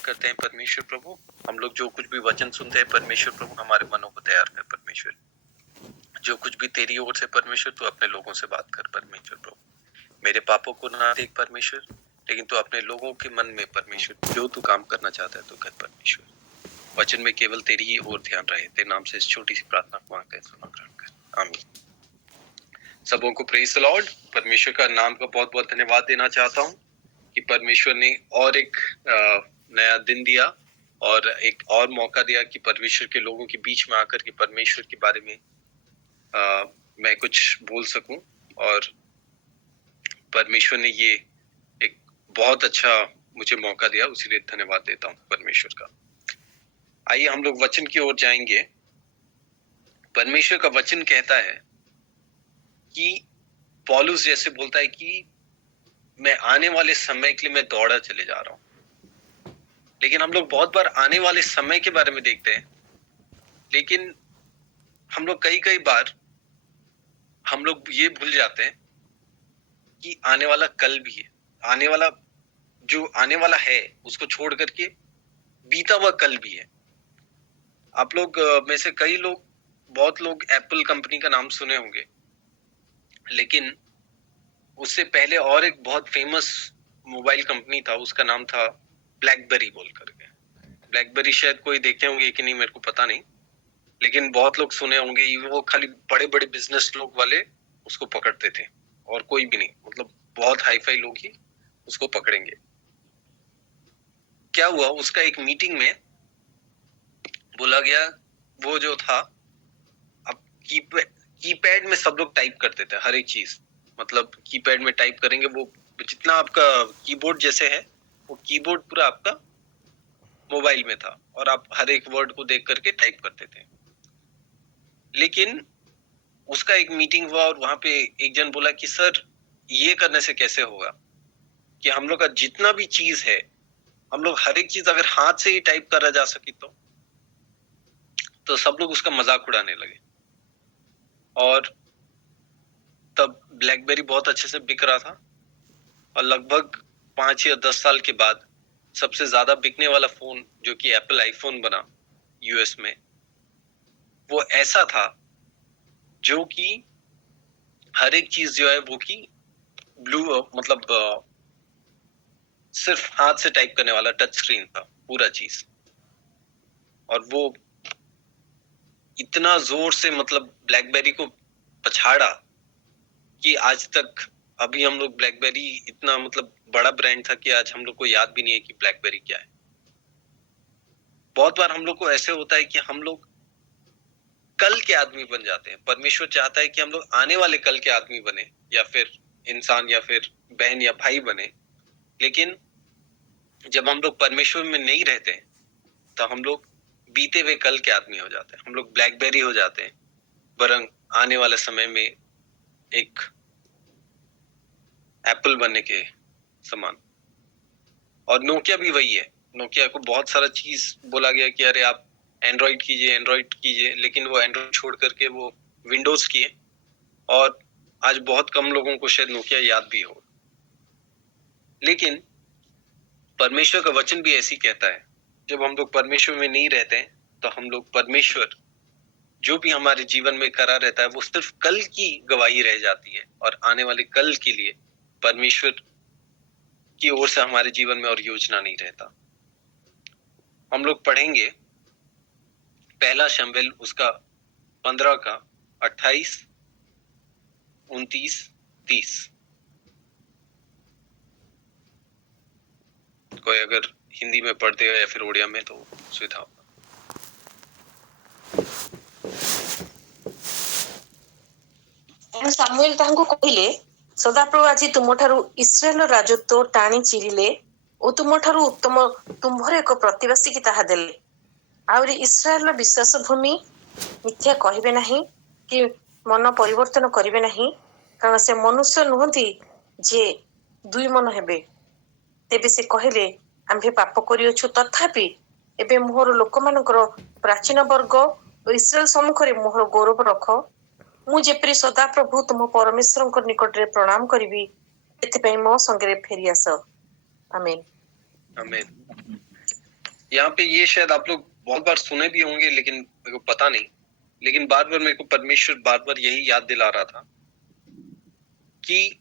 करते हैं परमेश्वर प्रभु। हम लोग जो कुछ भी वचन सुनते हैं परमेश्वर प्रभु, हमारे मनों को तैयार कर परमेश्वर। जो कुछ भी तेरी ओर से परमेश्वर, तू अपने लोगों से बात कर परमेश्वर प्रभु। मेरे पापों को ना देख परमेश्वर, लेकिन तू अपने लोगों के मन में परमेश्वर जो तू काम करना चाहता है तो कर परमेश्वर। वचन में केवल तेरी ही ओर ध्यान रहे। तेरे नाम से इस छोटी सी प्रार्थना को मांगते हैं, सुना ग्रहण कर, आमीन। सबों को प्रेज द लॉर्ड। परमेश्वर का नाम का बहुत बहुत धन्यवाद देना चाहता हूँ कि परमेश्वर ने और एक नया दिन दिया और एक और मौका दिया कि परमेश्वर के लोगों के बीच में आकर के परमेश्वर के बारे में मैं कुछ बोल सकूं। और परमेश्वर ने ये एक बहुत अच्छा मुझे मौका दिया, उसी लिए धन्यवाद देता हूं परमेश्वर का। आइए हम लोग वचन की ओर जाएंगे। परमेश्वर का वचन कहता है कि पौलुस जैसे बोलता है कि मैं आने वाले समय के लिए मैं दौड़ा चले जा रहा हूं। लेकिन हम लोग बहुत बार आने वाले समय के बारे में देखते हैं, लेकिन हम लोग कई बार हम लोग ये भूल जाते हैं कि आने वाला कल भी है। आने वाला है उसको छोड़ करके बीता हुआ कल भी है। आप लोग में से बहुत लोग एप्पल कंपनी का नाम सुने होंगे, लेकिन उससे पहले और एक बहुत फेमस मोबाइल कंपनी था, उसका नाम था ब्लैकबेरी बोल करके। ब्लैकबेरी शायद कोई देखे होंगे कि नहीं मेरे को पता नहीं, लेकिन बहुत लोग सुने होंगे। वो खाली बड़े बड़े बिजनेस लोग वाले उसको पकड़ते थे और कोई भी नहीं, मतलब बहुत हाई फाई लोग ही उसको पकड़ेंगे। क्या हुआ, उसका एक मीटिंग में बोला गया, वो जो था, अब कीपैड में सब लोग टाइप करते थे हर एक चीज, मतलब कीपैड में टाइप करेंगे, वो जितना आपका कीबोर्ड जैसे है वो कीबोर्ड पूरा आपका मोबाइल में था और आप हर एक वर्ड को देख करके टाइप करते थे। लेकिन उसका एक मीटिंग हुआ और वहां पे एक जन बोला कि सर ये करने से कैसे होगा कि हम लोग का जितना भी चीज है, हम लोग हर एक चीज अगर हाथ से ही टाइप करा जा सके तो सब लोग उसका मजाक उड़ाने लगे। और तब ब्लैकबेरी बहुत अच्छे से बिक रहा था और लगभग 5 या 10 साल के बाद सबसे ज्यादा बिकने वाला फोन जो कि एप्पल आईफोन बना यूएस में, वो ऐसा था जो कि हर एक चीज जो है वो की ब्लू, मतलब सिर्फ हाथ से टाइप करने वाला टच स्क्रीन था पूरा चीज। और वो इतना जोर से मतलब ब्लैकबेरी को पछाड़ा कि आज तक अभी हम लोग ब्लैकबेरी इतना मतलब बड़ा ब्रांड था कि आज हम लोग को याद भी नहीं है कि ब्लैकबेरी क्या है। बहुत बार हम लोग को ऐसे होता है कि हम लोग कल के आदमी बन जाते हैं। परमेश्वर चाहता है कि हम लोग आने वाले कल के आदमी बने, या फिर इंसान या फिर बहन या भाई बने। लेकिन जब हम लोग परमेश्वर में नहीं रहते तो हम लोग बीते हुए कल के आदमी हो जाते हैं, हम लोग ब्लैकबेरी हो जाते हैं, वरंग आने वाले समय में एक एप्पल बनने के समान। और नोकिया भी वही है। नोकिया को बहुत सारा चीज बोला गया कि अरे आप एंड्रॉइड कीजिए, लेकिन वो एंड्रॉइड छोड़ करके वो विंडोज किए और आज बहुत कम लोगों को शायद नोकिया याद भी हो। लेकिन परमेश्वर का वचन भी ऐसी कहता है, जब हम लोग परमेश्वर में नहीं रहते हैं तो हम लोग परमेश्वर जो भी हमारे जीवन में करा रहता है वो सिर्फ कल की गवाही रह जाती है और आने वाले कल के लिए परमेश्वर की ओर से हमारे जीवन में और योजना नहीं रहता। हम लोग पढ़ेंगे पहला शमूएल उसका 15 का 28, 29, 30। कोई अगर हिंदी में पढ़ते हो या फिर ओडिया में तो सुविधा होगा। सामुएल तांको कहिले, सदाप्रभु आज तुमठारु इस्राएल राजत्व टाणी चिरिले ओ तुमठारु उत्तम तुम्भर एक प्रतिवासी की ताहा देले। आउरी इस्राएल विश्वास भूमि मिथ्या कहिबे नाही कि मन परिवर्तन करिवे नाही, कारण से मनुष्य नुहंती जे दुई मन हेबे। तेबे से कहले आम्भे पाप करियोछु, तथापि एबे मोहर लोकमानकर प्राचीन वर्ग और इस्राएल सम्मुखरे मोहर गौरव रख। मु जेपरि सदा प्रभु तुम परमेश्वर निकट रे प्रणाम करिबी, एथिपई मो संगे फेरी आस। आमेन। आमेन। यहाँ पे ये शायद आप लोग बहुत बार सुने भी होंगे, लेकिन मेरे को पता नहीं, लेकिन बार बार मेरे को परमेश्वर बार बार यही याद दिला रहा था कि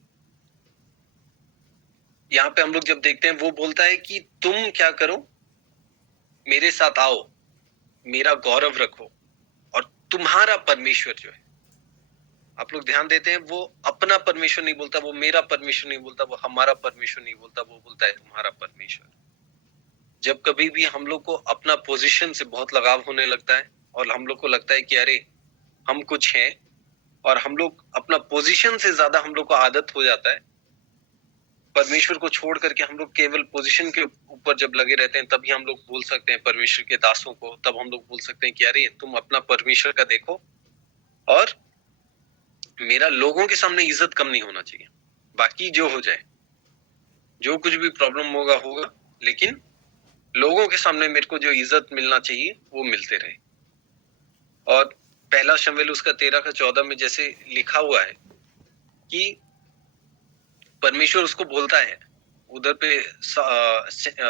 यहाँ पे हम लोग जब देखते हैं, वो बोलता है कि तुम क्या करो, मेरे साथ आओ, मेरा गौरव रखो, और तुम्हारा परमेश्वर जो है, आप लोग ध्यान देते हैं, वो अपना परमेश्वर नहीं बोलता, वो मेरा परमेश्वर नहीं बोलता, वो हमारा परमेश्वर नहीं बोलता, वो बोलता है तुम्हारा परमेश्वर। जब कभी भी हम लोग को अपना पोजीशन से बहुत लगाव होने लगता है और हम लोग को लगता है कि अरे हम कुछ हैं, और हम लोग अपना पोजीशन से ज्यादा हम लोग को आदत हो जाता है परमेश्वर को छोड़ करके, हम लोग केवल पोजीशन के ऊपर जब लगे रहते हैं, तभी हम लोग बोल सकते हैं परमेश्वर के दासों को, तब हम लोग बोल सकते हैं कि अरे तुम अपना परमेश्वर का देखो, और मेरा लोगों के सामने इज्जत कम नहीं होना चाहिए, बाकी जो हो जाए, जो कुछ भी प्रॉब्लम होगा होगा, लेकिन लोगों के सामने मेरे को जो इज्जत मिलना चाहिए वो मिलते रहे। और पहला शमूएल उसका 13 का 14 में जैसे लिखा हुआ है कि परमेश्वर उसको बोलता है उधर पे,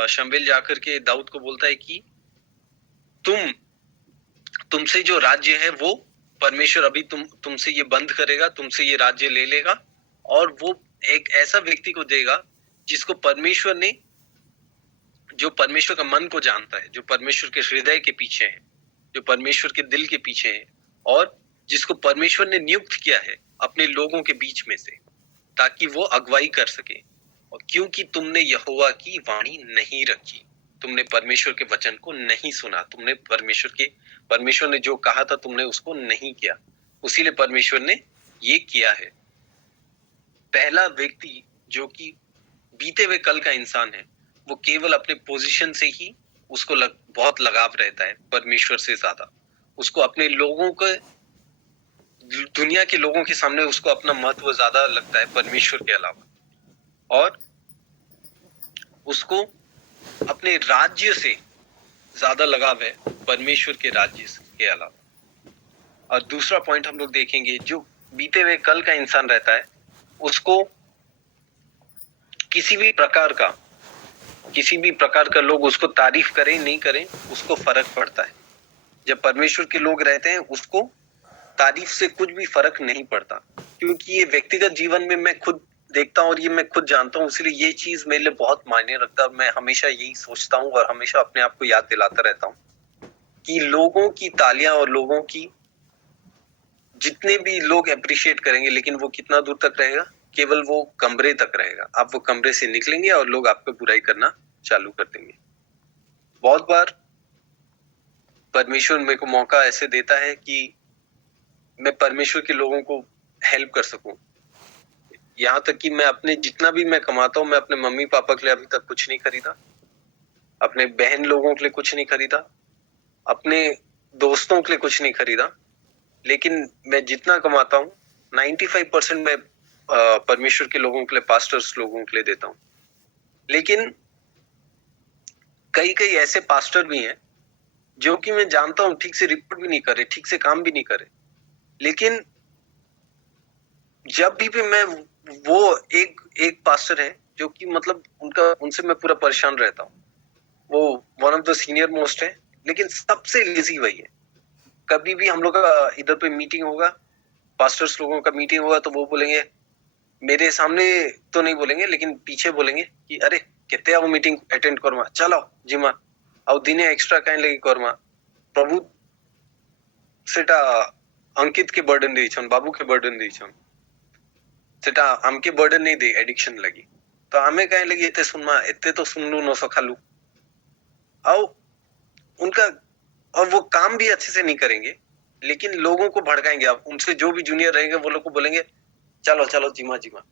शमूएल जाकर के दाऊद को बोलता है कि तुमसे जो राज्य है वो परमेश्वर अभी तुमसे ये बंद करेगा, तुमसे ये राज्य ले लेगा, और वो एक ऐसा व्यक्ति को देगा जिसको परमेश्वर ने, जो परमेश्वर का मन को जानता है, जो परमेश्वर के हृदय के पीछे है, जो परमेश्वर के दिल के पीछे है, और जिसको परमेश्वर ने नियुक्त किया है अपने लोगों के बीच में से, ताकि वो अगुवाई कर सके। और क्योंकि तुमने यहोवा की वाणी नहीं रखी, तुमने परमेश्वर के वचन को नहीं सुना, तुमने परमेश्वर ने जो कहा था तुमने उसको नहीं किया, उसीलिए परमेश्वर ने ये किया है। पहला व्यक्ति जो कि बीते हुए कल का इंसान है, वो केवल अपने पोजीशन से ही उसको बहुत लगाव रहता है परमेश्वर से ज्यादा, उसको अपने लोगों के, दुनिया के लोगों के सामने उसको अपना महत्व ज्यादा लगता है परमेश्वर के अलावा, और उसको अपने राज्य से ज्यादा लगाव है परमेश्वर के राज्य के अलावा। और दूसरा पॉइंट हम लोग देखेंगे, जो बीते हुए कल का इंसान रहता है, उसको किसी भी प्रकार का लोग उसको तारीफ करें नहीं करें, उसको फर्क पड़ता है। जब परमेश्वर के लोग रहते हैं, उसको तारीफ से कुछ भी फर्क नहीं पड़ता, क्योंकि ये व्यक्तिगत जीवन में मैं खुद देखता हूँ और ये मैं खुद जानता हूँ, इसलिए ये चीज मेरे लिए बहुत मायने रखता है। मैं हमेशा यही सोचता हूँ और हमेशा अपने आप को याद दिलाता रहता हूँ कि लोगों की तालियां और लोगों की, जितने भी लोग अप्रिशिएट करेंगे, लेकिन वो कितना दूर तक रहेगा, केवल वो कमरे तक रहेगा। आप वो कमरे से निकलेंगे और लोग आप पे बुराई करना चालू कर देंगे। बहुत बार परमेश्वर मेरे को मौका ऐसे देता है कि मैं परमेश्वर के लोगों को हेल्प कर सकूं। यहाँ तक कि मैं अपने जितना भी मैं कमाता हूँ, मैं अपने मम्मी पापा के लिए अभी तक कुछ नहीं खरीदा, अपने बहन लोगों के लिए कुछ नहीं खरीदा, अपने दोस्तों के लिए कुछ नहीं खरीदा, लेकिन मैं जितना कमाता हूँ 95% मैं परमेश्वर के लोगों के लिए, पास्टर्स लोगों के लिए देता हूँ। लेकिन कई ऐसे पास्टर भी हैं जो कि मैं जानता हूँ ठीक से रिपोर्ट भी नहीं करे, ठीक से काम भी नहीं करे, लेकिन जब भी मैं, वो एक पास्टर है जो कि मतलब उनसे मैं पूरा परेशान रहता हूँ। वो one of the senior most है, लेकिन सबसे लेजी वही है। कभी भी हम लोग का इधर पे मीटिंग होगा, पास्टर्स लोगों का मीटिंग होगा, तो वो बोलेंगे, मेरे सामने तो नहीं बोलेंगे, लेकिन पीछे बोलेंगे कि अरे केते आओ मीटिंग अटेंड करमा, चलो जिमा आउ दिने एक्स्ट्रा काई लगी करमा, प्रभु सेटा अंकित के बर्डन देइछन, बाबू के बर्डन देइछन, सेटा आमके बर्डन नहीं दे एडिक्शन लगी, तो आमे काई लगी एते सुनमा, एते तो सुनलू न सखालू। आओ उनका, और वो काम भी अच्छे से नहीं करेंगे, लेकिन लोगों को भड़काएंगे। आप उनसे जो भी जूनियर रहेंगे, वो लोग को बोलेंगे चलो चलो जिमा जिमा,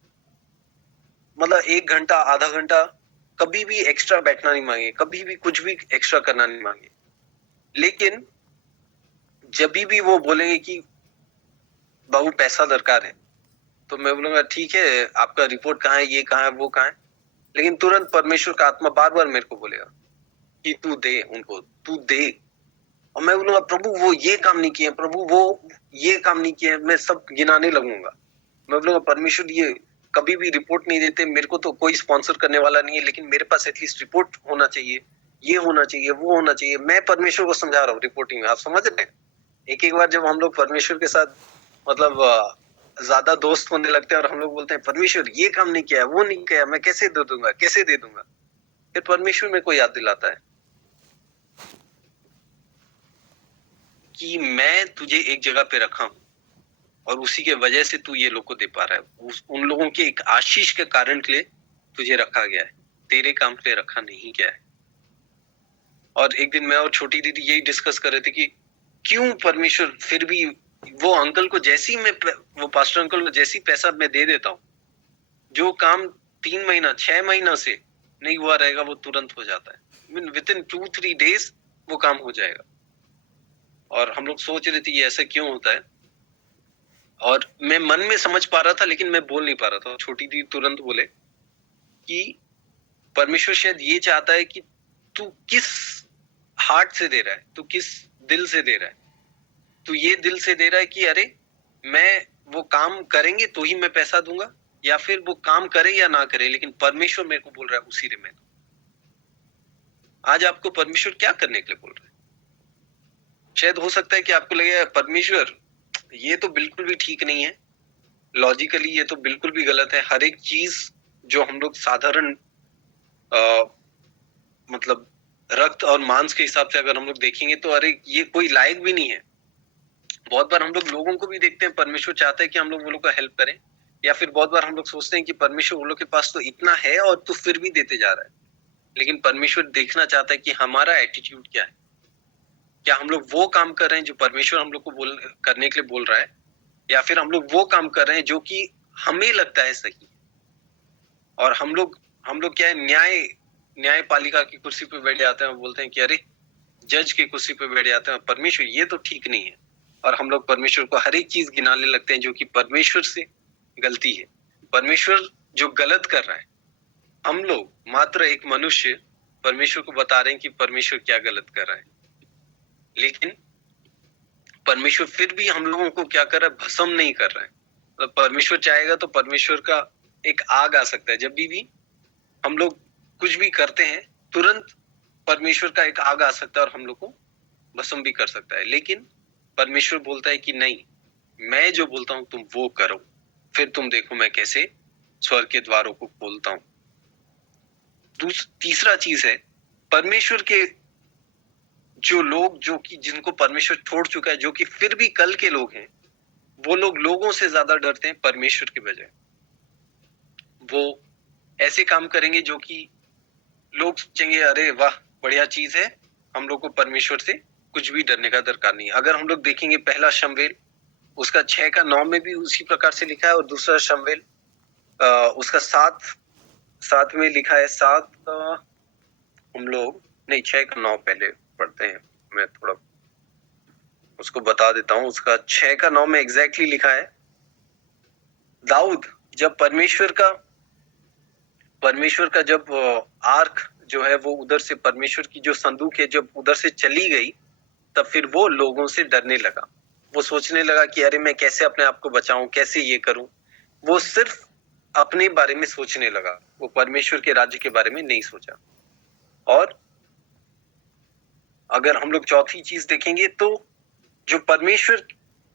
मतलब 1 घंटा आधा घंटा कभी भी एक्स्ट्रा बैठना नहीं मांगे, कभी भी कुछ भी एक्स्ट्रा करना नहीं मांगे। लेकिन जब भी वो बोलेंगे कि बाबू पैसा दरकार है, तो मैं बोलूंगा ठीक है, आपका रिपोर्ट कहाँ है, ये कहाँ है, वो कहाँ है, लेकिन तुरंत परमेश्वर का आत्मा बार बार मेरे को बोलेगा कि तू दे उनको, तू दे। और मैं बोलूंगा प्रभु वो ये काम नहीं किए, प्रभु वो ये काम नहीं किए, मैं सब गिनाने लगूंगा। मैं बोलूंगा परमेश्वर ये कभी भी रिपोर्ट नहीं देते, मेरे को तो कोई स्पॉन्सर करने वाला नहीं है, लेकिन मेरे पास एटलीस्ट रिपोर्ट होना चाहिए, ये होना चाहिए, वो होना चाहिए। मैं परमेश्वर को समझा रहा हूँ रिपोर्टिंग में, आप समझ रहे हैं? एक बार जब हम लोग परमेश्वर के साथ मतलब ज्यादा दोस्त होने लगते हैं और हम लोग बोलते हैं परमेश्वर ये काम नहीं किया, वो नहीं किया, मैं कैसे दे दूंगा, कैसे दे दूंगा, फिर परमेश्वर मेरे को याद दिलाता है कि मैं तुझे एक जगह पे रखा हूं और उसी के वजह से तू ये लोग को दे पा रहा है। उन लोगों के एक आशीष के कारण के लिए तुझे रखा गया है, तेरे काम के लिए रखा नहीं गया है। और एक दिन मैं और छोटी दीदी यही डिस्कस कर रहे थे कि क्यों परमेश्वर फिर भी वो अंकल को जैसी मैं वो पास्टर अंकल को जैसी पैसा मैं दे देता हूँ, जो काम 3 महीना 6 महीना से नहीं हुआ रहेगा वो तुरंत हो जाता है। विद इन 2-3 डेज वो काम हो जाएगा। और हम लोग सोच रहे थे ये ऐसा क्यों होता है, और मैं मन में समझ पा रहा था लेकिन मैं बोल नहीं पा रहा था। छोटी दी तुरंत बोले कि परमेश्वर शायद ये चाहता है कि तू किस हार्ट से दे रहा है, तू किस दिल से दे रहा है। तू ये दिल से दे रहा है कि अरे मैं वो काम करेंगे तो ही मैं पैसा दूंगा, या फिर वो काम करे या ना करे लेकिन परमेश्वर मेरे को बोल रहा है उसी रे में। आज आपको परमेश्वर क्या करने के लिए बोल रहा है? शायद हो सकता है कि आपको लगे परमेश्वर ये तो बिल्कुल भी ठीक नहीं है, लॉजिकली ये तो बिल्कुल भी गलत है। हर एक चीज जो हम लोग साधारण मतलब रक्त और मांस के हिसाब से अगर हम लोग देखेंगे तो अरे ये कोई लायक भी नहीं है। बहुत बार हम लोग लोगों को भी देखते हैं, परमेश्वर चाहता है कि हम लोग वो लोग का हेल्प करें, या फिर बहुत बार हम लोग सोचते हैं कि परमेश्वर वो लोग के पास तो इतना है और तू फिर भी देते जा रहा है। लेकिन परमेश्वर देखना चाहता है कि हमारा एटीट्यूड क्या है। क्या हम लोग वो काम कर रहे हैं जो परमेश्वर हम लोग को करने के लिए बोल रहा है, या फिर हम लोग वो काम कर रहे हैं जो कि हमें लगता है सही। और हम लोग क्या है, न्यायपालिका की कुर्सी पे बैठ जाते हैं और बोलते हैं कि अरे जज की कुर्सी पे बैठ जाते हैं, परमेश्वर ये तो ठीक नहीं है। और हम लोग परमेश्वर को हर एक चीज गिनाने लगते हैं जो कि परमेश्वर से गलती है। परमेश्वर जो गलत कर रहा है, हम लोग मात्र एक मनुष्य परमेश्वर को बता रहे हैं कि परमेश्वर क्या गलत कर रहा है। लेकिन परमेश्वर फिर भी हम लोगों को क्या कर रहा है, भस्म नहीं कर रहा है। तो परमेश्वर चाहेगा तो परमेश्वर का एक आग आ सकता है। जब भी हम लोग कुछ भी करते हैं तुरंत परमेश्वर का एक आग आ सकता है और हम लोग को भस्म भी कर सकता है। लेकिन परमेश्वर बोलता है कि नहीं, मैं जो बोलता हूं तुम वो करो, फिर तुम देखो मैं कैसे स्वर्ग के द्वारों को खोलता हूं। तीसरा चीज है, परमेश्वर के जो लोग जो कि जिनको परमेश्वर छोड़ चुका है, जो कि फिर भी कल के लोग हैं, वो लोग लोगों से ज्यादा डरते हैं परमेश्वर के बजाय। वो ऐसे काम करेंगे जो कि लोग सोचेंगे अरे वाह बढ़िया चीज है, हम लोग को परमेश्वर से कुछ भी डरने का दरकार नहीं। अगर हम लोग देखेंगे पहला शमूएल उसका 6:9 में भी उसी प्रकार से लिखा है, और दूसरा शमूएल उसका 7 में लिखा है। 7 हम लोग नहीं 6:9 पहले पढ़ते हैं, मैं थोड़ा उसको बता देता हूँ। उसका 6:9 में एग्जैक्टली लिखा है, दाऊद जब परमेश्वर का जब आर्क जो है वो उधर से, परमेश्वर की जो संदूक है जब उधर से चली गई, तब फिर वो लोगों से डरने लगा। वो सोचने लगा कि अरे मैं कैसे अपने आप को बचाऊं, कैसे ये करूं। वो सिर्फ अपने बारे में सोचने लगा, वो परमेश्वर के राज्य के बारे में नहीं सोचा। और अगर हम लोग चौथी चीज देखेंगे तो जो परमेश्वर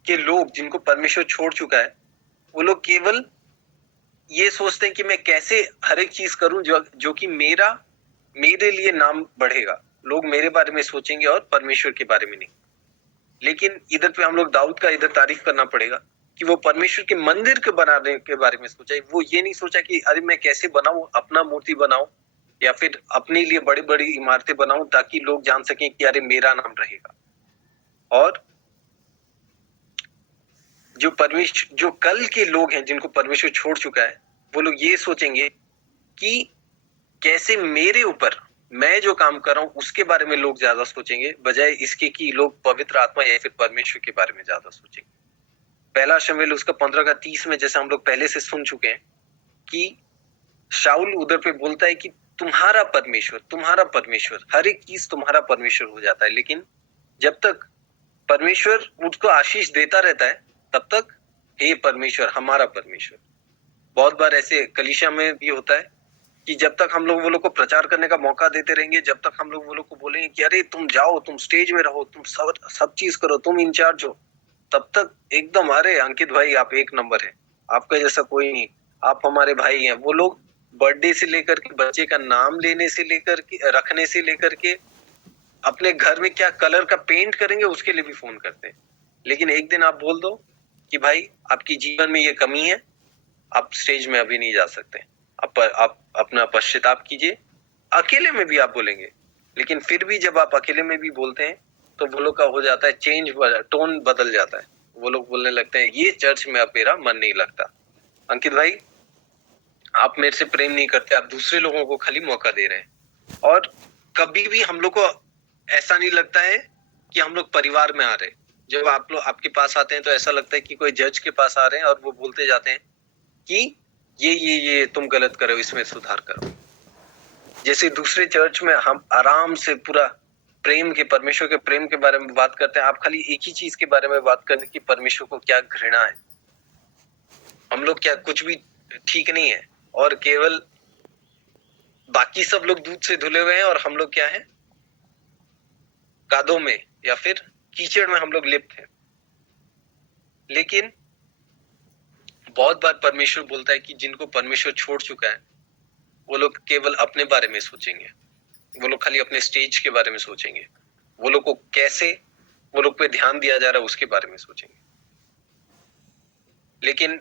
के लोग जिनको परमेश्वर छोड़ चुका है, वो लोग केवल ये सोचते हैं कि मैं कैसे हर एक चीज करूं जो कि मेरे लिए नाम बढ़ेगा, लोग मेरे बारे में सोचेंगे और परमेश्वर के बारे में नहीं। लेकिन इधर पे हम लोग दाऊद का इधर तारीफ करना पड़ेगा कि वो परमेश्वर के मंदिर के बनाने के बारे में सोचा। वो ये नहीं सोचा कि अरे मैं कैसे बनाऊं, अपना मूर्ति बनाऊं या फिर अपने लिए बड़ी बड़ी इमारतें बनाऊं ताकि लोग जान सकें कि अरे मेरा नाम रहेगा। और जो कल के लोग हैं जिनको परमेश्वर छोड़ चुका है, वो लोग ये सोचेंगे कि कैसे मेरे ऊपर मैं जो काम कर रहा हूं उसके बारे में लोग ज्यादा सोचेंगे, बजाय इसके कि लोग पवित्र आत्मा या फिर परमेश्वर के बारे में ज्यादा सोचेंगे। पहला शमूएल उसका 15:30 में जैसे हम लोग पहले से सुन चुके हैं कि शाऊल उधर पे बोलता है कि तुम्हारा परमेश्वर हर एक चीज तुम्हारा परमेश्वर हो जाता है। लेकिन जब तक परमेश्वर उसको आशीष देता रहता है तब तक हे परमेश्वर, हमारा परमेश्वर। बहुत बार ऐसे कलीसिया में भी होता है कि जब तक हम लोग वो लोग को प्रचार करने का मौका देते रहेंगे, जब तक हम लोग वो लोग को बोलेंगे कि अरे तुम जाओ, तुम स्टेज में रहो, तुम सब चीज करो, तुम इंचार्ज हो, तब तक एकदम अरे अंकित भाई आप एक नंबर है, आपका जैसा कोई नहीं, आप हमारे भाई हैं। वो लोग बर्थडे से लेकर के बच्चे का नाम लेने से लेकर के रखने से लेकर के अपने घर में क्या कलर का पेंट करेंगे उसके लिए भी फोन करते हैं। लेकिन एक दिन आप बोल दो कि भाई आपकी जीवन में ये कमी है, आप स्टेज में अभी नहीं जा सकते, आप अपना पश्चाताप कीजिए। अकेले में भी आप बोलेंगे, लेकिन फिर भी जब आप अकेले में भी बोलते हैं तो वो लोग का हो जाता है चेंज, टोन बदल जाता है। वो लोग बोलने लगते हैं ये चर्च में अब मेरा मन नहीं लगता। अंकित भाई आप मेरे से प्रेम नहीं करते, आप दूसरे लोगों को खाली मौका दे रहे हैं। और कभी भी हम लोग को ऐसा नहीं लगता है कि हम लोग परिवार में आ रहे हैं। जब आप लोग आपके पास आते हैं तो ऐसा लगता है कि कोई जज के पास आ रहे हैं और वो बोलते जाते हैं कि ये तुम गलत कर रहे हो, इसमें सुधार करो। जैसे दूसरे चर्च में हम आराम से पूरा प्रेम के, परमेश्वर के प्रेम के बारे में बात करते हैं, आप खाली एक ही चीज के बारे में बात करने की परमेश्वर को क्या घृणा है। हम लोग क्या कुछ भी ठीक नहीं है और केवल बाकी सब लोग दूध से धुले हुए हैं और हम लोग क्या है कादों में या फिर कीचड़ में हम लोग लिप्त हैं। लेकिन बहुत बार परमेश्वर बोलता है कि जिनको परमेश्वर छोड़ चुका है वो लोग केवल अपने बारे में सोचेंगे, वो लोग खाली अपने स्टेज के बारे में सोचेंगे, वो लोग को कैसे वो लोग पे ध्यान दिया जा रहा है उसके बारे में सोचेंगे। लेकिन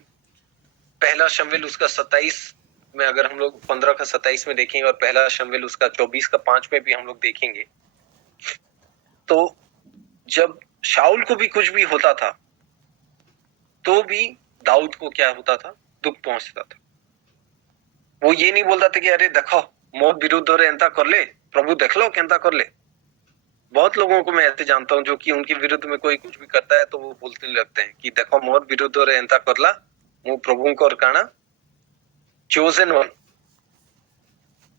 पहला शमूएल उसका 27 में अगर हम लोग 15 का 27 में देखेंगे और पहला शमूएल उसका 24 का 5 में भी हम लोग देखेंगे तो जब शाऊल को भी कुछ भी होता था तो भी दाऊद को क्या होता था, दुख पहुंचता था। वो ये नहीं बोलता था कि अरे देखो मोर विरुद्ध रे एंता कर ले, प्रभु देख लो केंता कर ले। बहुत लोगों को मैं ऐसे जानता हूँ जो कि उनके विरुद्ध में कोई कुछ भी करता है तो वो बोलते लगते हैं कि देखो मोर विरुद्ध रे एंता करला, मु प्रभु को काना चोजन वन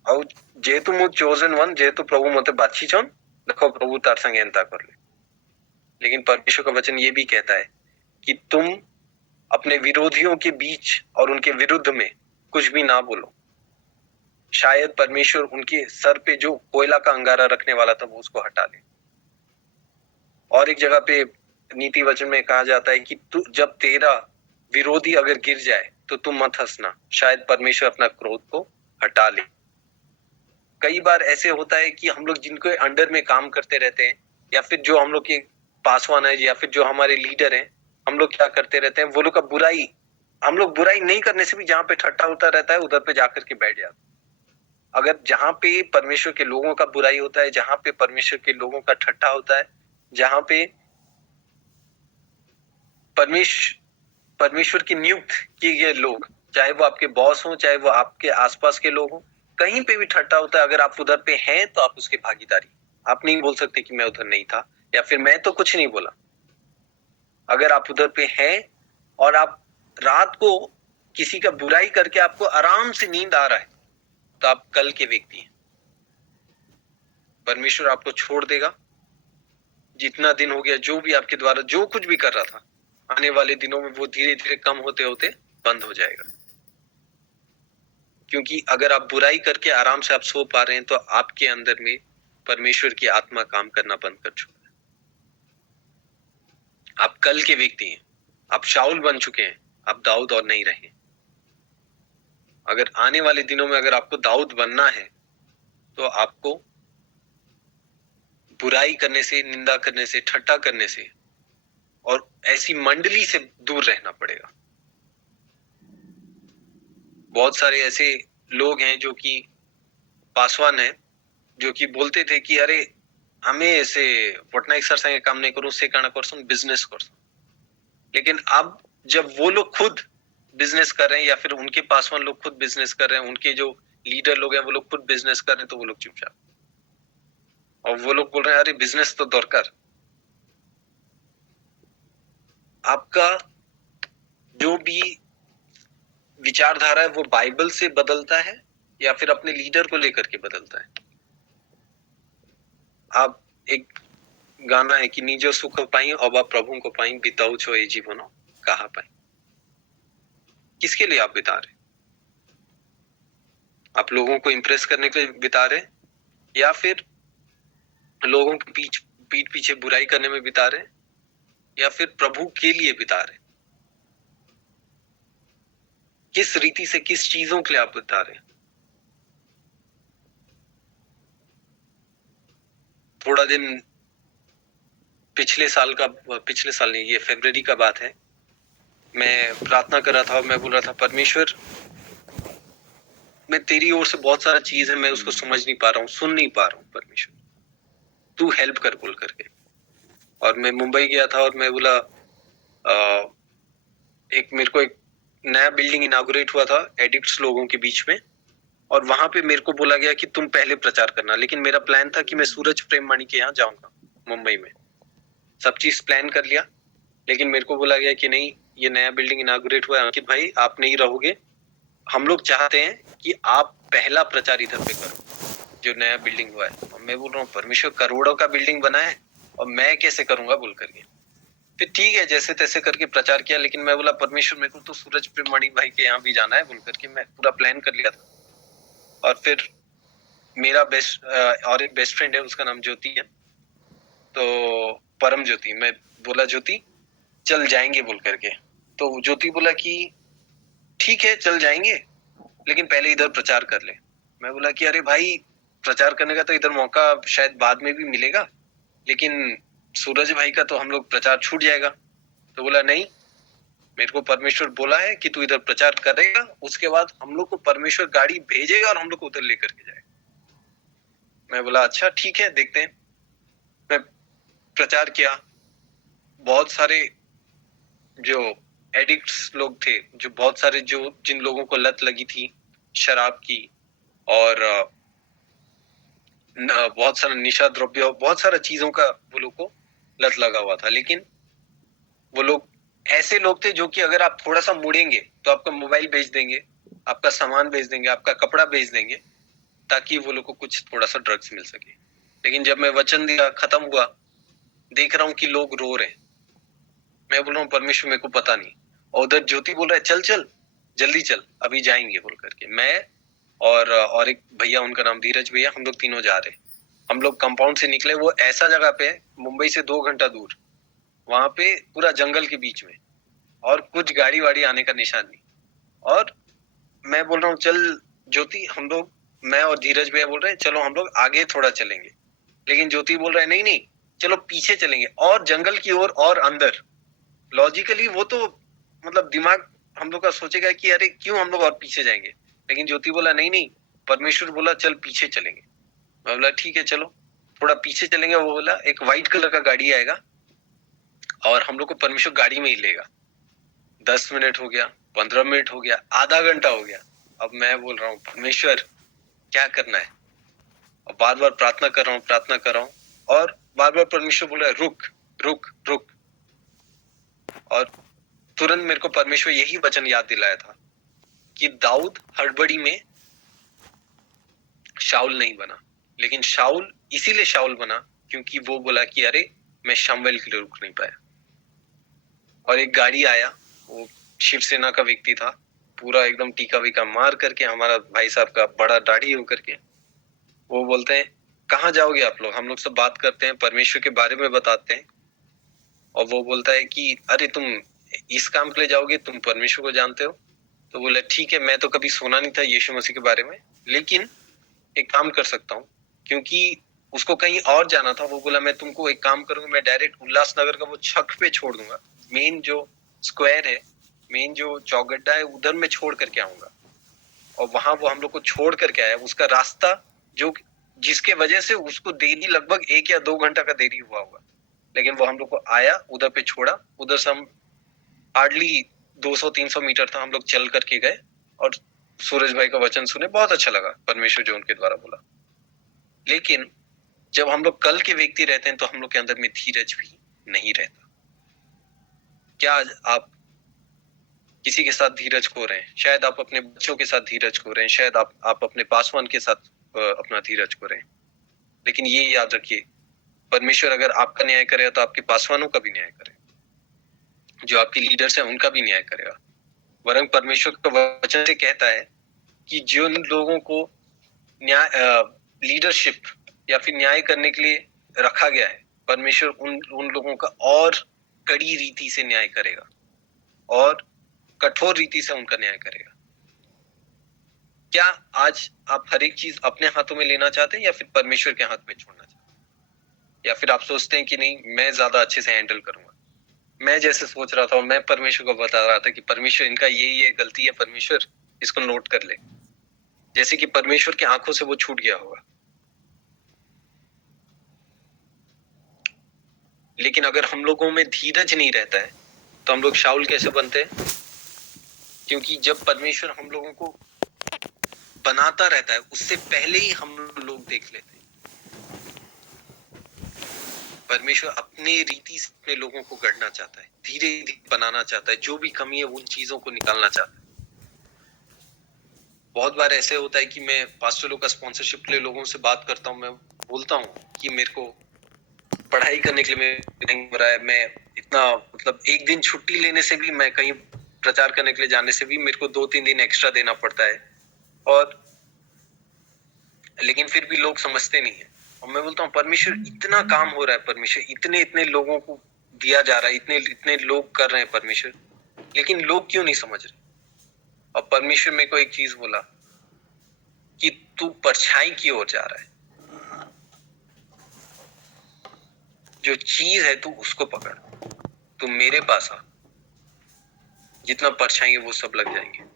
और जेतु मु चोजन वन जेतु प्रभु मते बाछीछन, देखो प्रभु तार संग एंता कर ले। लेकिन परमेश्वर का वचन ये भी कहता है कि तुम अपने विरोधियों के बीच और उनके विरुद्ध में कुछ भी ना बोलो। शायद परमेश्वर उनके सर पे जो कोयला का अंगारा रखने वाला था वो उसको हटा ले। और एक जगह पे नीति वचन में कहा जाता है कि तू जब तेरा विरोधी अगर गिर जाए तो तुम मत हंसना, शायद परमेश्वर अपना क्रोध को हटा ले। कई बार ऐसे होता है कि हम लोग जिनको अंडर में काम करते रहते हैं या फिर जो हम लोग के पासवान है या फिर जो हमारे लीडर हैं, हम लोग क्या करते रहते हैं, वो लोग का बुराई, हम लोग बुराई नहीं करने से भी जहां पे ठट्टा होता रहता है उधर पे जाकर के बैठ जाते। अगर जहां पे परमेश्वर के लोगों का बुराई होता है, जहां पे परमेश्वर के लोगों का ठट्टा होता है, जहां पे परमेश्वर की नियुक्त किए गए लोग, चाहे वो आपके बॉस हो, चाहे वो आपके आसपास के लोग हो, कहीं पे भी ठट्टा होता है, अगर आप उधर पे हैं तो आप उसके भागीदारी, आप नहीं बोल सकते कि मैं उधर नहीं था या फिर मैं तो कुछ नहीं बोला। अगर आप उधर पे हैं और आप रात को किसी का बुराई करके आपको आराम से नींद आ रहा है तो आप कल के व्यक्ति हैं। परमेश्वर आपको छोड़ देगा। जितना दिन हो गया जो भी आपके द्वारा जो कुछ भी कर रहा था, आने वाले दिनों में वो धीरे धीरे कम होते होते बंद हो जाएगा। क्योंकि अगर आप बुराई करके आराम से आप सो पा रहे हैं तो आपके अंदर में परमेश्वर की आत्मा काम करना बंद कर चुका है। आप कल के व्यक्ति हैं, आप शाऊल बन चुके हैं, आप दाऊद और नहीं रहे। अगर आने वाले दिनों में अगर आपको दाऊद बनना है तो आपको बुराई करने से, निंदा करने से, ठट्टा करने से और ऐसी मंडली से दूर रहना पड़ेगा। बहुत सारे ऐसे लोग हैं जो कि पासवान हैं, जो कि बोलते थे कि अरे हमें ऐसे पटनायक सर संगे काम नहीं करूं, से काना करसूं, बिजनेस करसूं। लेकिन अब जब वो लोग खुद बिजनेस कर रहे हैं या फिर उनके पासवान लोग खुद बिजनेस कर रहे हैं, उनके जो लीडर लोग हैं वो लोग खुद बिजनेस कर रहे हैं, तो वो लोग चुपचाप, और वो लोग बोल रहे हैं अरे बिजनेस तो दरकार। आपका जो भी विचारधारा है वो बाइबल से बदलता है या फिर अपने लीडर को लेकर के बदलता है। आप एक गाना है कि निज सुख पाई अबा प्रभु को पाई, बिताऊ छो ए जीवन कहा पाई। किसके लिए आप बिता रहे? आप लोगों को इम्प्रेस करने के लिए बिता रहे हैं, या फिर लोगों के पीठ पीछे बुराई करने में बिता रहे हैं, या फिर प्रभु के लिए बिता रहे हैं? किस रीति से, किस चीजों के लिए आप बिता रहे हैं? थोड़ा दिन पिछले साल नहीं, ये फरवरी का बात है, मैं प्रार्थना कर रहा था और मैं बोल रहा था, परमेश्वर, मैं तेरी ओर से बहुत सारा चीज है, मैं उसको समझ नहीं पा रहा हूँ, सुन नहीं पा रहा हूँ, परमेश्वर तू हेल्प कर, बोल करके। और मैं मुंबई गया था और मैं बोला, मेरे को एक नया बिल्डिंग इनागुरेट हुआ था एडिक्ट्स लोगों के बीच में, और वहां पे मेरे को बोला गया कि तुम पहले प्रचार करना, लेकिन मेरा प्लान था कि मैं सूरज प्रेममणि के यहाँ जाऊंगा मुंबई में। सब चीज प्लान कर लिया, लेकिन मेरे को बोला गया कि नहीं, ये नया बिल्डिंग इनागुरेट हुआ है अंकित भाई, आप नहीं रहोगे, हम लोग चाहते हैं कि आप पहला प्रचार इधर पे करो, जो नया बिल्डिंग हुआ है। और मैं बोल रहा हूँ, परमेश्वर, करोड़ों का बिल्डिंग बना है और मैं कैसे करूंगा, बोल करके। फिर ठीक है, जैसे तैसे करके प्रचार किया, लेकिन मैं बोला, परमेश्वर, मेरे को तो सूरज प्रेममणि भाई के यहाँ भी जाना है, बोल करके मैं पूरा प्लान कर लिया था। और फिर मेरा और एक बेस्ट फ्रेंड है, उसका नाम ज्योति है, तो परम ज्योति, मैं बोला, ज्योति चल जाएंगे, बोल करके। तो ज्योति बोला कि ठीक है, चल जाएंगे, लेकिन पहले इधर प्रचार कर ले। मैं बोला कि अरे भाई, प्रचार करने का तो इधर मौका शायद बाद में भी मिलेगा, लेकिन सूरज भाई का तो हम लोग प्रचार छूट जाएगा। तो बोला, नहीं, मेरे को परमेश्वर बोला है कि तू इधर प्रचार करेगा, उसके बाद हम लोग को परमेश्वर गाड़ी भेजेगा और हम लोग को उधर लेकर के जाएगा। मैं बोला, अच्छा ठीक है, देखते हैं। मैं प्रचार किया, बहुत सारे जो एडिक्ट्स लोग थे, जो बहुत सारे, जो जिन लोगों को लत लगी थी शराब की, और बहुत सारा निशा द्रव्य, बहुत सारा चीजों का वो लोग को लत लगा हुआ था, लेकिन वो लोग ऐसे लोग थे जो कि अगर आप थोड़ा सा मुड़ेंगे तो आपका मोबाइल बेच देंगे, आपका सामान बेच देंगे, आपका कपड़ा बेच देंगे, ताकि वो लोग को कुछ थोड़ा सा ड्रग्स मिल सके। लेकिन जब मैं वचन दिया, खत्म हुआ, देख रहा हूँ कि लोग रो रहे हैं। मैं बोल रहा हूँ, परमेश्वर, मेरे को पता नहीं। और उधर ज्योति बोल रहा है, चल चल, जल्दी चल, अभी जाएंगे, बोल करके। मैं और एक भैया, उनका नाम धीरज भैया, हम लोग तीनों जा रहे। हम लोग कंपाउंड से निकले, वो ऐसा जगह पे, मुंबई से 2 घंटा दूर, वहां पे पूरा जंगल के बीच में, और कुछ गाड़ी वाड़ी आने का निशान नहीं। और मैं बोल रहा हूँ, चल ज्योति, हम लोग, मैं और धीरज भैया बोल रहे हैं, चलो हम लोग आगे थोड़ा चलेंगे, लेकिन ज्योति बोल रहा है, नहीं नहीं, चलो पीछे चलेंगे, और जंगल की ओर और अंदर। लॉजिकली वो तो, मतलब दिमाग हम लोग का सोचेगा कि अरे क्यों हम लोग और पीछे जाएंगे, लेकिन ज्योति बोला, नहीं नहीं, परमेश्वर बोला चल पीछे चलेंगे। मैं बोला, ठीक है, चलो थोड़ा पीछे चलेंगे। वो बोला, एक व्हाइट कलर का गाड़ी आएगा और हम लोग को परमेश्वर गाड़ी में ही लेगा। 10 मिनट हो गया, 15 मिनट हो गया, आधा घंटा हो गया। अब मैं बोल रहा हूँ, परमेश्वर क्या करना है, और बार बार प्रार्थना कर रहा हूँ, और बार बार परमेश्वर बोल रहा है, रुक रुक रुक। और तुरंत मेरे को परमेश्वर यही वचन याद दिलाया था कि दाऊद हड़बड़ी में शाऊल नहीं बना, लेकिन शाऊल इसीलिए शाऊल बना क्योंकि वो बोला कि अरे मैं शमूएल के लिए रुक नहीं पाया। और एक गाड़ी आया, वो शिवसेना का व्यक्ति था, पूरा एकदम टीका वीका मार करके, हमारा भाई साहब का बड़ा दाढ़ी होकर के। वो बोलते हैं, कहाँ जाओगे आप लोग? हम लोग सब बात करते हैं, परमेश्वर के बारे में बताते हैं। और वो बोलता है कि अरे तुम इस काम के लिए जाओगे, तुम परमेश्वर को जानते हो? तो बोला, ठीक है, मैं तो कभी सुना नहीं था यीशु मसीह के बारे में, लेकिन एक काम कर सकता हूँ, क्योंकि उसको कहीं और जाना था। वो बोला, मैं तुमको एक काम करूंगा, मैं डायरेक्ट उल्लासनगर का वो छक पे छोड़ दूंगा, मेन जो स्क्वायर है, मेन जो चौगड्डा है, उधर में छोड़ करके आऊंगा। और वहां वो हम लोग को छोड़ करके आया, उसका रास्ता जो, जिसके वजह से उसको देरी लगभग 1 या 2 घंटा का देरी हुआ होगा, लेकिन वो हम लोग को आया, उधर पे छोड़ा। उधर से हम हार्डली 200-300 मीटर था, हम लोग चल करके गए और सूरज भाई का वचन सुने, बहुत अच्छा लगा परमेश्वर जो उनके द्वारा बोला। लेकिन जब हम लोग कल के व्यक्ति रहते हैं तो हम लोग के अंदर में धीरज भी नहीं रहता। क्या आज आप किसी के साथ धीरज खो रहे हैं? शायद आप अपने बच्चों के साथ धीरज खो रहे हैं, शायद आप अपने पासवान के साथ अपना धीरज खो रहे हैं। लेकिन ये याद रखिए, परमेश्वर अगर आपका न्याय करेगा तो आपके पासवानों का भी न्याय करेगा, जो आपके लीडर्स हैं उनका भी न्याय करेगा। वरन परमेश्वर का वचन से कहता है कि जिन लोगों को न्याय लीडरशिप या फिर न्याय करने के लिए रखा गया है, परमेश्वर उन लोगों का और कड़ी रीति से न्याय करेगा और कठोर रीति से उनका न्याय करेगा। क्या आज आप हर एक चीज अपने हाथों में लेना चाहते हैं या फिर परमेश्वर के हाथ में छोड़ना चाहते हैं? या फिर आप सोचते हैं कि नहीं, मैं ज्यादा अच्छे से हैंडल करूंगा? मैं जैसे सोच रहा था और मैं परमेश्वर को बता रहा था कि परमेश्वर इनका ये गलती है, परमेश्वर इसको नोट कर ले, जैसे कि परमेश्वर की आंखों से वो छूट गया होगा। लेकिन अगर हम लोगों में धीरज नहीं रहता है तो हम लोग शाऊल कैसे बनते हैं? क्योंकि जब परमेश्वर हम लोगों को बनाता रहता है उससे पहले ही हम लोग देख लेते हैं। परमेश्वर अपने रीति से अपने लोगों को गढ़ना चाहता है, धीरे धीरे बनाना चाहता है, जो भी कमी है उन चीजों को निकालना चाहता है। बहुत बार ऐसे होता है कि मैं पास्टरों का स्पॉन्सरशिप के लिए लोगों से बात करता हूँ, मैं बोलता हूँ कि मेरे को पढ़ाई करने के लिए नहीं हो रहा है, मैं इतना मतलब एक दिन छुट्टी लेने से भी, मैं कहीं प्रचार करने के लिए जाने से भी मेरे को 2-3 दिन एक्स्ट्रा देना पड़ता है, और लेकिन फिर भी लोग समझते नहीं है। और मैं बोलता हूँ परमेश्वर इतना काम हो रहा है, परमेश्वर इतने लोगों को दिया जा रहा है, इतने लोग कर रहे हैं परमेश्वर, लेकिन लोग क्यों नहीं समझ रहे? और परमेश्वर मेरे को एक चीज बोला कि तू परछाई की ओर जा रहा है, जो चीज है तू उसको पकड़, तू मेरे पास आ, जितना परछाई है वो सब लग जाएंगे।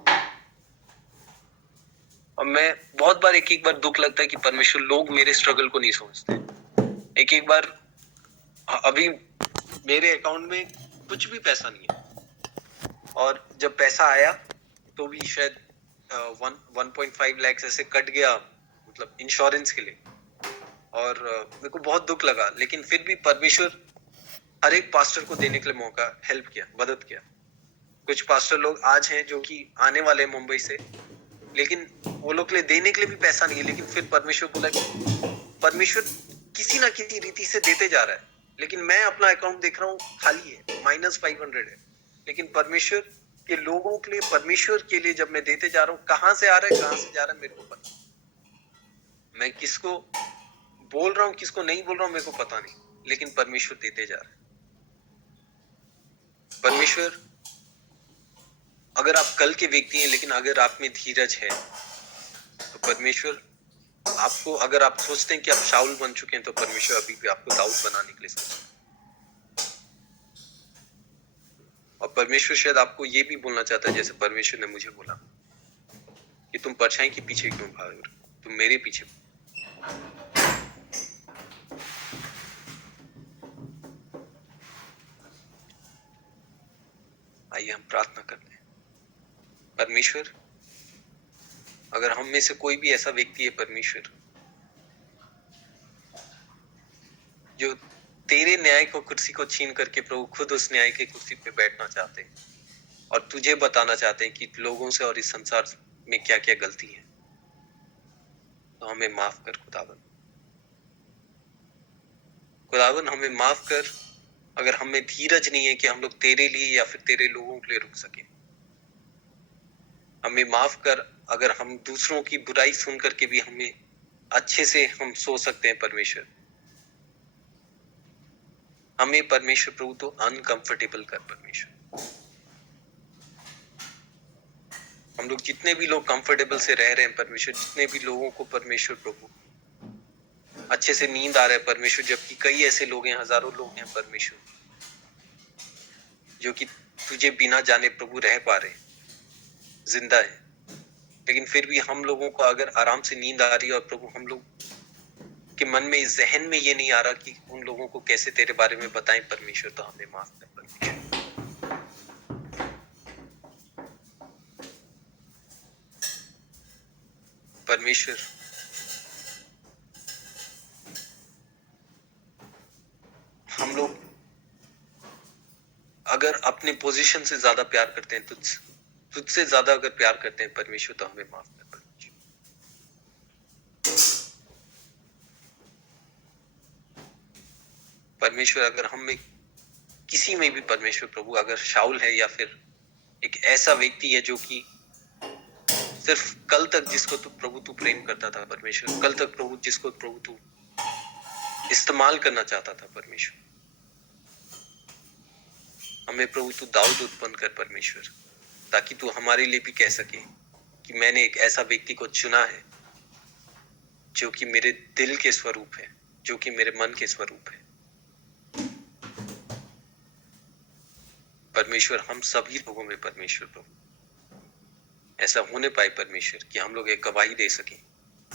और मैं बहुत बार एक बार दुख लगता है कि परमेश्वर लोग मेरे स्ट्रगल को नहीं समझते। एक बार अभी मेरे अकाउंट में कुछ भी पैसा नहीं है, और जब पैसा आया तो भी शायद 1.5 लाख ऐसे कट गया, मतलब इंश्योरेंस के लिए, और मेरे को बहुत दुख लगा। लेकिन फिर भी परमेश्वर हर एक पास्टर को देने के लिए मौका, हेल्प किया, मदद किया। कुछ पास्टर लोग आज हैं जो कि आने वाले हैं मुंबई से, लेकिन वो लोग के लिए देने के लिए भी पैसा नहीं है, लेकिन फिर परमेश्वर बोला कि परमेश्वर किसी ना किसी रीति से देते जा रहा है, लेकिन मैं अपना अकाउंट देख रहा हूँ खाली है, -500 है, लेकिन परमेश्वर के लोगों के लिए, परमेश्वर के लिए जब मैं देते जा रहा हूँ, कहां से आ रहा है, कहां से जा रहा है मेरे को पता, मैं किसको बोल रहा हूँ किसको नहीं बोल रहा हूँ मेरे को पता नहीं, लेकिन परमेश्वर देते जा रहा है। परमेश्वर, अगर आप कल के व्यक्ति हैं लेकिन अगर आप में धीरज है तो परमेश्वर आपको, अगर आप सोचते हैं कि आप शाऊल बन चुके हैं तो परमेश्वर अभी भी आपको दाऊद बनाने के लिए सोचता है। और परमेश्वर शायद आपको ये भी बोलना चाहता है, जैसे परमेश्वर ने मुझे बोला कि तुम परछाई के पीछे क्यों भाग रहे हो, तुम मेरे पीछे। आइए हम प्रार्थना करते हैं। परमेश्वर, अगर हम में से कोई भी ऐसा व्यक्ति है परमेश्वर जो तेरे न्याय को कुर्सी को छीन करके प्रभु खुद उस न्याय की कुर्सी पे बैठना चाहते हैं और तुझे बताना चाहते हैं कि लोगों से और इस संसार में क्या क्या गलती है, तो हमें माफ कर खुदावन। खुदावन हमें माफ कर, अगर हमें धीरज नहीं है कि हम लोग तेरे लिए या फिर तेरे लोगों के लिए रुक सके। हमें माफ कर अगर हम दूसरों की बुराई सुन करके भी हमें अच्छे से हम सो सकते हैं परमेश्वर। हमें परमेश्वर प्रभु तो अनकंफर्टेबल कर परमेश्वर। हम लोग जितने भी लोग कंफर्टेबल से रह रहे हैं परमेश्वर, जितने भी लोगों को परमेश्वर प्रभु अच्छे से नींद आ रहा है परमेश्वर, जबकि कई ऐसे लोग हैं, हजारों लोग हैं परमेश्वर जो कि तुझे बिना जाने प्रभु रह पा रहे हैं, जिंदा है, लेकिन फिर भी हम लोगों को अगर आराम से नींद आ रही है और प्रभु हम लोग के मन में, जहन में ये नहीं आ रहा कि उन लोगों को कैसे तेरे बारे में बताएं परमेश्वर, तो हमें माफ कर परमेश्वर। परमेश्वर, हम लोग अगर अपने पोजीशन से ज्यादा प्यार करते हैं, तुझसे ज्यादा अगर प्यार करते हैं परमेश्वर, तो हमें माफ कर परमेश्वर। परमेश्वर, अगर हम में किसी में भी परमेश्वर प्रभु अगर शाऊल है या फिर एक ऐसा व्यक्ति है जो कि सिर्फ कल तक जिसको तू प्रभु तू प्रेम करता था परमेश्वर, कल तक प्रभु जिसको प्रभु तू इस्तेमाल करना चाहता था परमेश्वर, हमें प्रभु तू दाऊद उत्पन्न कर परमेश्वर, ताकि तू हमारे लिए भी कह सके कि मैंने एक ऐसा व्यक्ति को चुना है जो कि मेरे दिल के स्वरूप है, जो कि मेरे मन के स्वरूप है। परमेश्वर हम सभी लोगों में परमेश्वर प्रभु ऐसा होने पाए परमेश्वर कि हम लोग एक गवाही दे सके,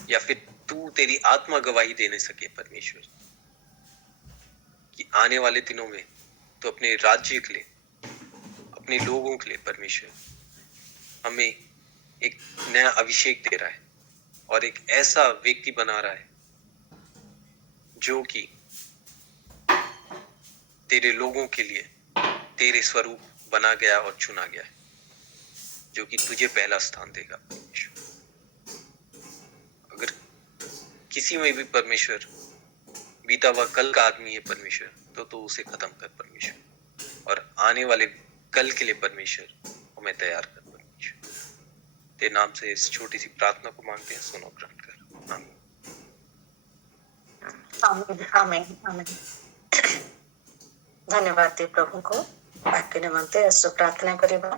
या फिर तू तेरी आत्मा गवाही देने सके परमेश्वर, कि आने वाले दिनों में तो अपने राज्य के लिए, अपने लोगों के लिए परमेश्वर हमें एक नया अभिषेक दे रहा है और एक ऐसा व्यक्ति बना रहा है जो कि तेरे लोगों के लिए तेरे स्वरूप बना गया और चुना गया है, जो कि तुझे पहला स्थान देगा परमेश्वर। अगर किसी में भी परमेश्वर बीता हुआ कल का आदमी है परमेश्वर, तो उसे खत्म कर परमेश्वर, और आने वाले कल के लिए परमेश्वर हमें तैयार कर परमेश्वर। तेरे नाम से इस छोटी सी प्रार्थना को मांगते हैं, सुनो ग्रहण कर। आमीन। आमीन आमीन आमीन। धन्यवाद दे प्रभु को। बाकी निमंते ऐसे प्रार्थना करिबा।